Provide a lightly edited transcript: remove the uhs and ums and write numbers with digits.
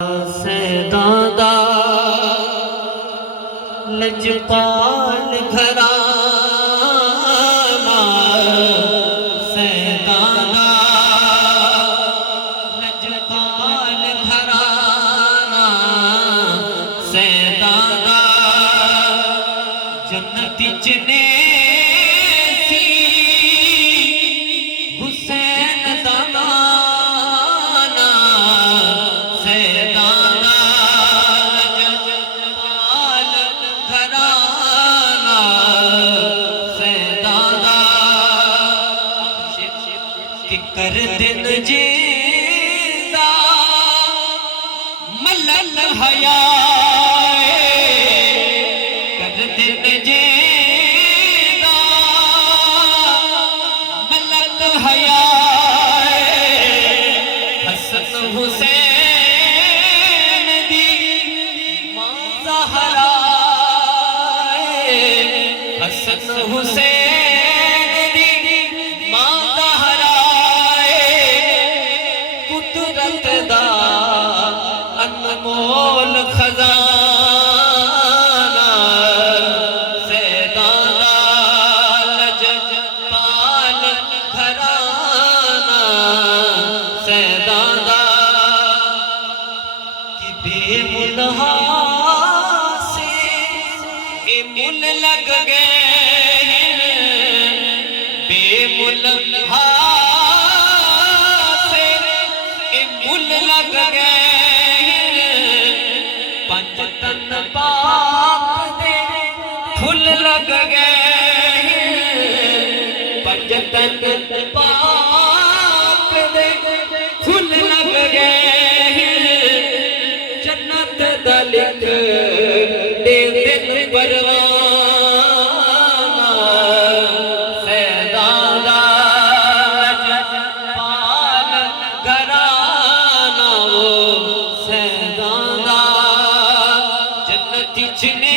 सैदादा लजपाल घराना सैदादा लजपाल घराना सैदादा जन्नती चने सी हुसैन दाना सैदादा लजपाल घराना सैदादा कि कर दिन जीदा मलल हया कर दिन जीदा मलल हया हसन हुसैन दी मां ज़हरा हसन हुसैन दी मां ज़हरा कुदरत दा अनमोल खजाना सैदादा लजपाल घराना सैदादा कि बेमुल्हा से ए मुल लग गए बेमुल्हा से ए मुल लग गए पंज तन पाक दे फुल लग गए पंज तन पाक दे फुल लग गए जन्नत दा लिख दे दिन परवाना सैदादा लजपाल घराना सैदादा जन्नती चने